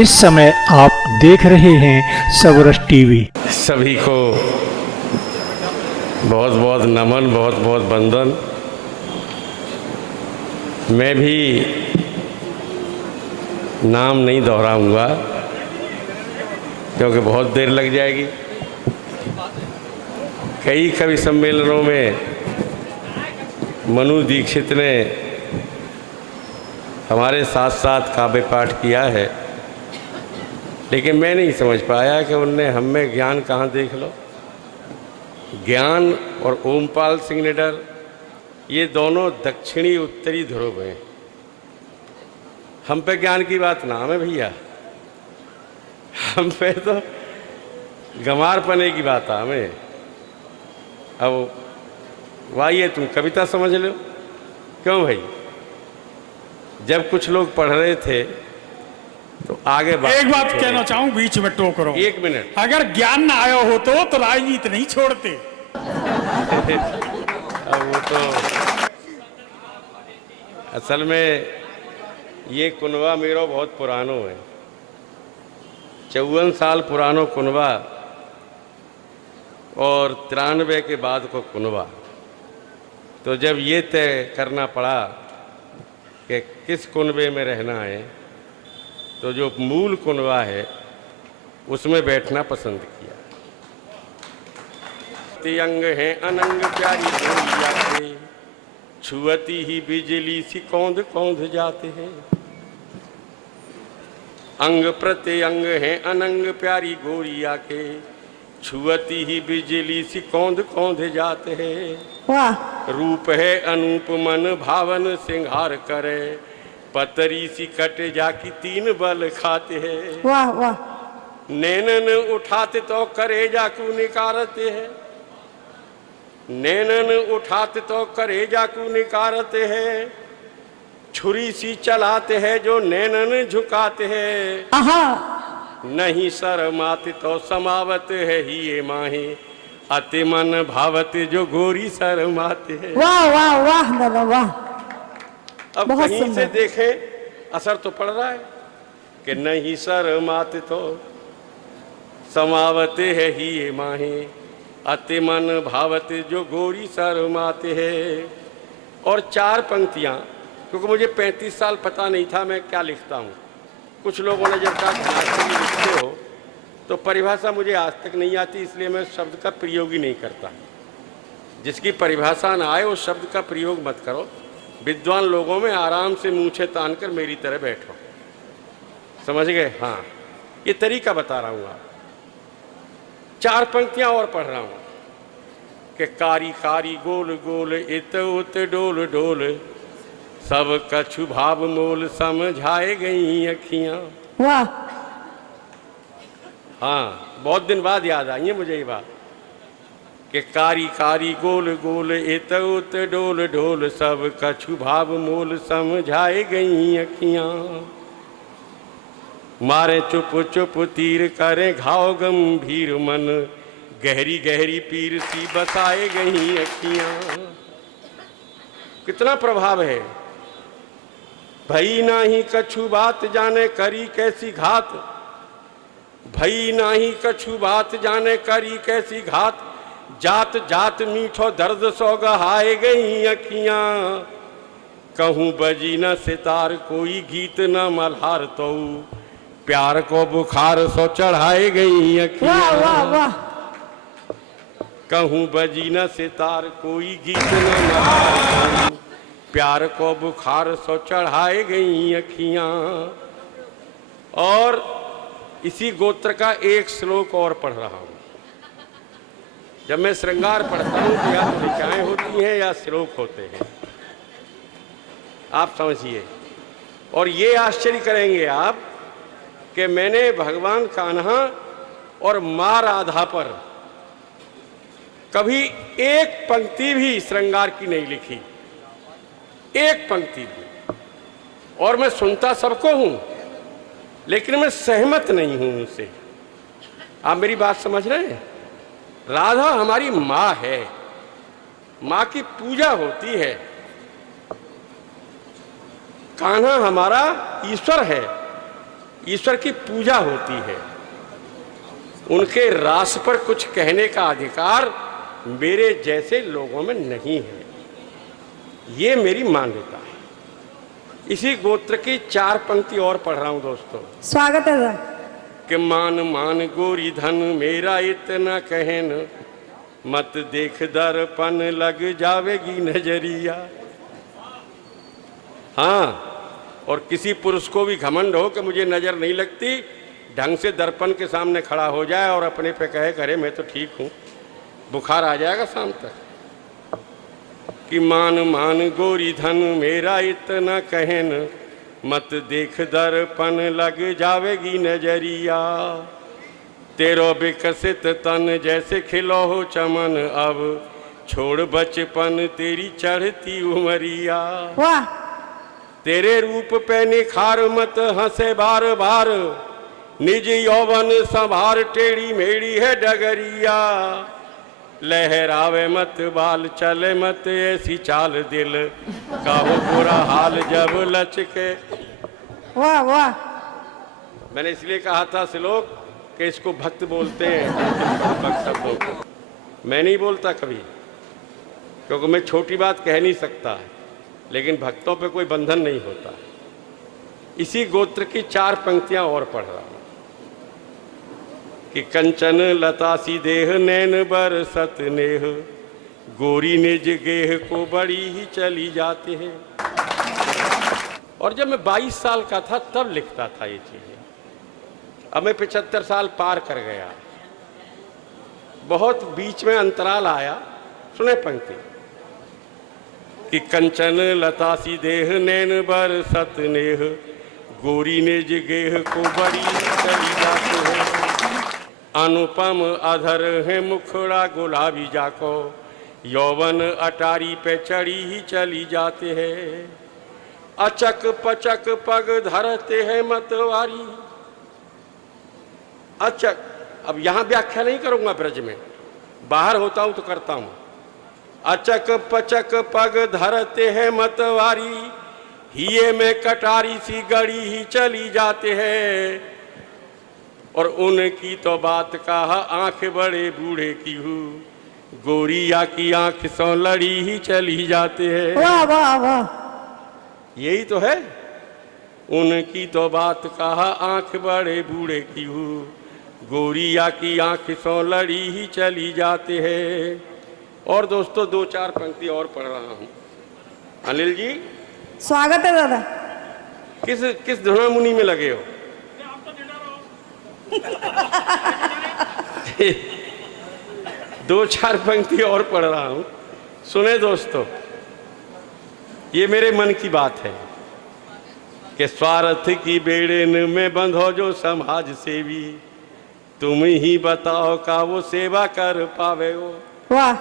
इस समय आप देख रहे हैं सबरस टीवी। सभी को बहुत बहुत नमन, बहुत बहुत वंदन। मैं भी नाम नहीं दोहराऊंगा क्योंकि बहुत देर लग जाएगी। कई कवि सम्मेलनों में मनु दीक्षित ने हमारे साथ साथ काव्य पाठ किया है, लेकिन मैं नहीं समझ पाया कि उनने हम में ज्ञान कहाँ देख लो। ज्ञान और ओमपाल सिंह निडर ये दोनों दक्षिणी उत्तरी ध्रुव हैं। हम पे ज्ञान की बात ना है भैया, हम पे तो गंवार पने की बात है हमें। अब वाइए तुम कविता समझ लो। क्यों भाई, जब कुछ लोग पढ़ रहे थे तो आगे एक बात कहना चाहूं, बीच में टोक रहा हूं। एक मिनट, अगर ज्ञान ना आया हो तो राजनीति नहीं छोड़ते। अब वो तो असल में ये कुनवा मेरो बहुत पुरानो है, 54 साल पुरानो कुनवा और 93 के बाद को कुनवा। तो जब ये तय करना पड़ा कि किस कुनबे में रहना है, तो जो मूल कुनवा है उसमें बैठना पसंद किया। अंग है अनंग प्यारी गोरिया के, छुअती ही बिजली सी कौंध कौंध जाते हैं। अंग प्रत्यंग है अनंग प्यारी गोरिया के, छुअती ही बिजली सी कौंध कौंध जाते हैं। वाह, रूप है अनूप मन भावन सिंगार करे, पतरी सी कट जाकी तीन बल खाते हैं। वाह वाह, नैनन उठाते तो करेजा को निकारते हैं, नैनन उठाते तो करेजा को निकारते हैं। छुरी सी चलाते हैं जो नैनन झुकाते हैं। आहा, नहीं शर्माते तो समावत है ही ये माहे, अति मन भावत जो गोरी शर्माते हैं। वाह वाह वाह दादा वाह। अब बहुत कहीं से सुंदर। देखें असर तो पड़ रहा है कि नहीं शर्माते तो समावते है ही ये माहे, अति मन भावते जो गोरी शर्माते हैं। और 4 पंक्तियां, क्योंकि मुझे 35 साल पता नहीं था मैं क्या लिखता हूँ। कुछ लोगों ने जब कहा कि लिखते हो तो परिभाषा मुझे आज तक नहीं आती, इसलिए मैं शब्द का प्रयोग ही नहीं करता। जिसकी परिभाषा ना आए उस शब्द का प्रयोग मत करो। विद्वान लोगों में आराम से मूछें तान कर मेरी तरह बैठो, समझ गए? हाँ, ये तरीका बता रहा हूँ। आप 4 पंक्तियां और पढ़ रहा हूँ कि कारी कारी गोल गोल इत उत डोल डोल, सब कछु भाव मोल समझाए गई अखियां। वाह, हाँ, बहुत दिन बाद याद आई है मुझे ये बात कि कारी कारी गोल गोल इत उत डोल डोल, सब कछु भाव मोल समझाए गई अखियां। मारे चुप चुप तीर करें घाव गंभीर मन, गहरी गहरी पीर सी बसाए गई अखियां। कितना प्रभाव है। भई नाही कछु बात जाने करी कैसी घात, भई नाही कछु बात जाने करी कैसी घात, जात जात मीठो दर्द सो गहाए गई अखियां। कहूँ बजी न सितार कोई गीत न मल्हार, तो प्यार को बुखार सो चढ़ाए गई अखियां। वाह वाह वाह, कहूँ बजी न सितार कोई गीत न मल्हार, तो प्यार को बुखार सो चढ़ाए गई अखियां। और इसी गोत्र का एक श्लोक और पढ़ रहा हूँ। जब मैं श्रृंगार पढ़ता हूँ तो या ऋचाएँ होती हैं या श्लोक होते हैं, आप समझिए। और ये आश्चर्य करेंगे आप कि मैंने भगवान कान्हा और माँ राधा पर कभी एक पंक्ति भी श्रृंगार की नहीं लिखी, एक पंक्ति भी। और मैं सुनता सबको हूं, लेकिन मैं सहमत नहीं हूं उनसे। आप मेरी बात समझ रहे हैं? राधा हमारी माँ है, माँ की पूजा होती है। कान्हा हमारा ईश्वर है, ईश्वर की पूजा होती है, उनके रास पर कुछ कहने का अधिकार मेरे जैसे लोगों में नहीं है। ये मेरी मान्यता है। इसी गोत्र की 4 पंक्ति और पढ़ रहा हूं दोस्तों। स्वागत है दादा। कि मान मान गोरी धन मेरा इतना कहन, मत देख दर्पण लग जावेगी नजरिया। हाँ, और किसी पुरुष को भी घमंड हो कि मुझे नजर नहीं लगती, ढंग से दर्पण के सामने खड़ा हो जाए और अपने पे कहे करे मैं तो ठीक हूं, बुखार आ जाएगा शाम तक। कि मान मान गोरी धन मेरा इतना कहन, मत देख दर्पण लग जावेगी नजरिया। तेरो विकसित तन जैसे खिलो हो चमन, अब छोड़ बचपन तेरी चढ़ती उमरिया। वाह तेरे रूप पे निखार मत हंसे बार बार, निज यौवन संभार टेढ़ी मेढ़ी है डगरिया। लहरावे मत बाल चले मत ऐसी चाल, दिल का हो बुरा हाल जब लचके। वाह वाह। मैंने इसलिए कहा था श्लोक कि इसको भक्त बोलते हैं, भक्त शब्दों को मैं नहीं बोलता कभी, क्योंकि मैं छोटी बात कह नहीं सकता, लेकिन भक्तों पे कोई बंधन नहीं होता। इसी गोत्र की 4 पंक्तियां और पढ़ रहा हूं। कि कंचन लता सी देह नैन बरसत नेह, गोरी निज गेह को बड़ी ही चली जाते हैं। और जब मैं 22 साल का था तब लिखता था ये चीजें। अब मैं 75 साल पार कर गया, बहुत बीच में अंतराल आया। सुने पंक्ति कि कंचन लता सी देह नैन बरसत नेह, गोरी निज गेह को बड़ी चली जाते हैं। अनुपम अधर है मुखड़ा गुलाबी जाको, यौवन अटारी पे चढ़ी ही चली जाते हैं। अचक पचक पग धरते हैं मतवारी। अचक, अब यहां व्याख्या नहीं करूंगा, ब्रज में बाहर होता हूं तो करता हूं। अचक पचक पग धरते हैं मतवारी, हिये में कटारी सी गड़ी ही चली जाते हैं। और उनकी तो बात कहा आंख बड़े बूढ़े की हूँ, गोरिया की आंख सौ लड़ी ही चली जाते हैं। वाह वाह वाह। यही तो है, उनकी तो बात कहा आंख बड़े बूढ़े की हूँ, गोरिया की आंख सौ लड़ी ही चली जाते हैं। और दोस्तों 2-4 पंक्ति और पढ़ रहा हूँ। अनिल जी स्वागत है दादा। किस धुना मुनि में लगे हो? 2-4 पंक्ति और पढ़ रहा हूं, सुने दोस्तों। ये मेरे मन की बात है कि स्वार्थ की बेड़न में बंधो जो समाज सेवी, तुम ही बताओ का वो सेवा कर पावे हो। वाह।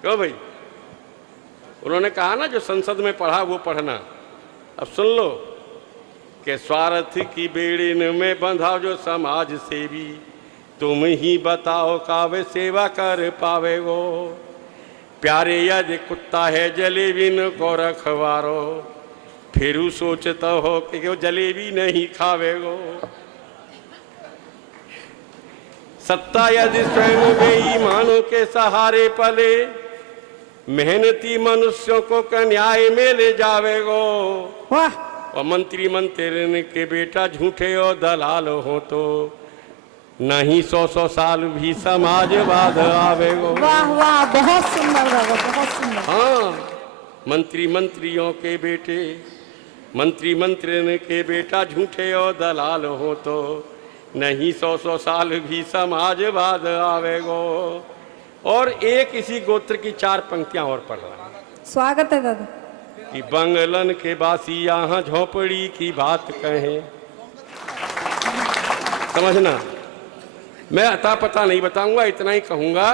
क्यों भाई? उन्होंने कहा ना जो संसद में पढ़ा वो पढ़ना। अब सुन लो कि स्वार्थ की बेड़िन में बंधा जो समाज सेवी, तुम ही बताओ का वे सेवा कर पावे गो। प्यारे यदि कुत्ता है जलेबी न को रखवारो, फिर सोचता हो कि वो जलेबी नहीं खावे गो। सत्ता यदि स्वयं बेईमानों के सहारे पले, मेहनती मनुष्यों को कन्याय में ले जावे गो। वाह। और मंत्री मंत्री के बेटा झूठे और दलाल हो तो नहीं 100 साल भी समाजवाद आवेगो। वाह वाह, बहुत सुंदर दादा, बहुत सुंदर। हाँ, मंत्री मंत्रियों के बेटे, मंत्री मंत्री के बेटा झूठे और दलाल हो तो नहीं 100 साल भी समाजवाद आवेगो। और एक इसी गोत्र की 4 पंक्तियां और पढ़ रहा हूं। स्वागत है दादा। कि बंगलन के बासी यहाँ झोपड़ी की बात कहें। समझना, मैं अता पता नहीं बताऊंगा, इतना ही कहूंगा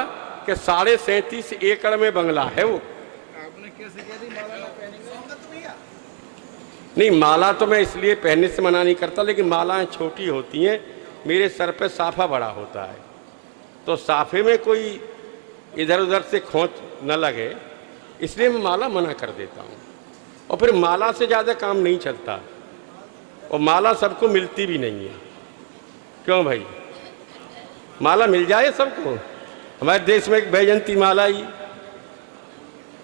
कि 37.5 एकड़ में बंगला है वो। नहीं, माला तो मैं इसलिए पहनने से मना नहीं करता, लेकिन मालाएं छोटी होती हैं, मेरे सर पे साफा बड़ा होता है, तो साफे में कोई इधर उधर से खोंच न लगे, इसलिए मैं माला मना कर देता हूँ। और फिर माला से ज़्यादा काम नहीं चलता। और माला सबको मिलती भी नहीं है। क्यों भाई? माला मिल जाए सबको। हमारे देश में एक बैजंती माला आई,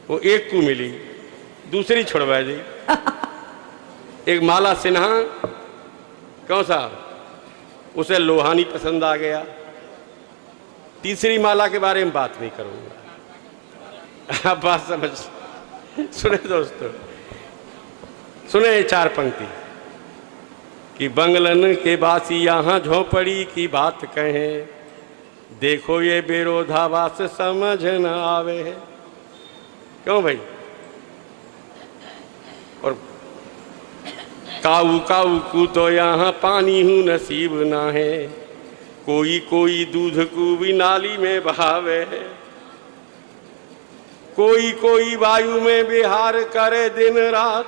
वो एक को मिली, दूसरी छुड़वा दी। एक माला सिन्हा, कौन सा, उसे लोहानी पसंद आ गया। तीसरी माला के बारे में बात नहीं करूंगा, आप बात समझ। सुने दोस्तों, सुने ये 4 पंक्ति कि बंगलन के बासी यहाँ झोपड़ी की बात कहें, देखो ये विरोधाभास समझ न आवे है। क्यों भाई? और काऊ काऊ को तो यहाँ पानी हूँ नसीब ना है, कोई कोई दूध को भी नाली में बहावे है, कोई कोई वायु में विहार करे दिन रात,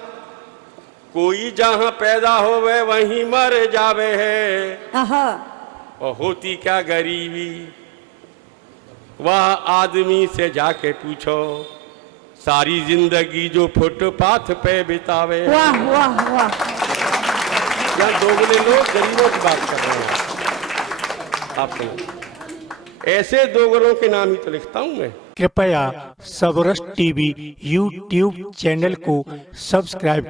कोई जहाँ पैदा होवे वहीं मर जावे है। आहा, और होती क्या गरीबी, वह आदमी से जाके पूछो, सारी जिंदगी जो फुटपाथ पे बितावे। वाह वाह वाह, यहाँ दोगले लोग गरीबों की बात कर रहे हैं। आप सुनो, ऐसे दोगलों के नाम ही तो लिखता हूं मैं। कृपया सबरस टीवी यूट्यूब चैनल को सब्सक्राइब